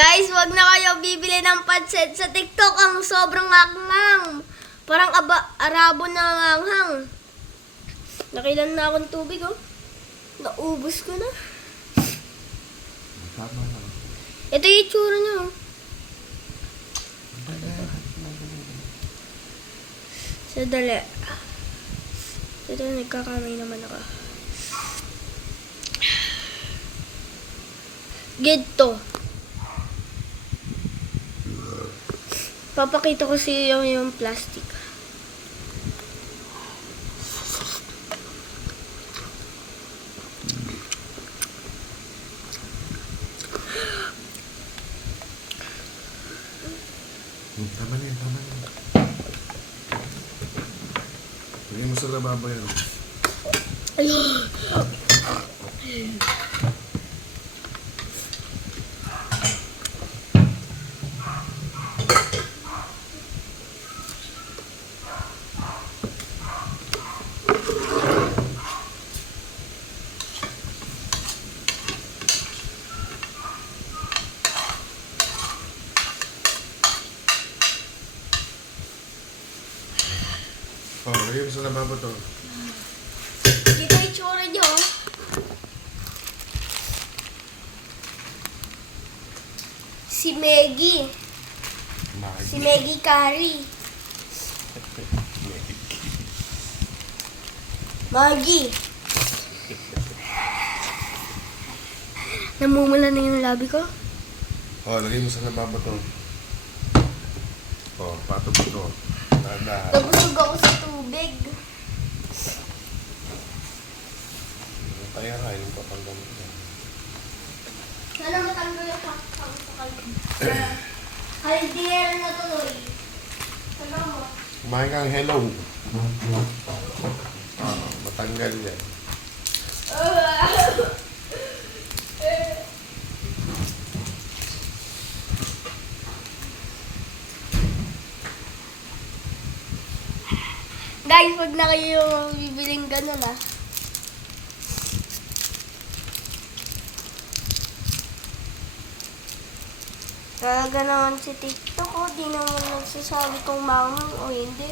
Guys, wag na kayo bibili ng pansit sa TikTok. Ang sobrang anghang. Parang arabo na anghang. Nakilan na akong tubig, oh. Naubos ko na. Ito yung itsura niya, oh. Sadali. Ito, nagkakamay naman ako. Gito. Papakita ko sa iyo yung plastic. Tama na yan, tama na yan. Lagyan mo sa lababo yan. Oh, lagyan mo sa lababo to. Dito yung itsura niyo, oh. Si Maggie. Si Maggie Carey. Maggie. Namumula na yung labi ko. Oh, lagyan mo sa lababo to. Oh, pato mo to. Dahan-dahan. Nabusog ako sa tubig. Kaya nga, yung papanggan mo yan. Sana matanggal yung pakpang sa kalbid. Kalbidera na tuloy. Ano mo? Kumain kang hello. Matanggal yan. Guys, wag na kayo bibiling ganun, ah. Talaga naman si TikTok, oh. Di naman nagsasabi kung maangang o hindi.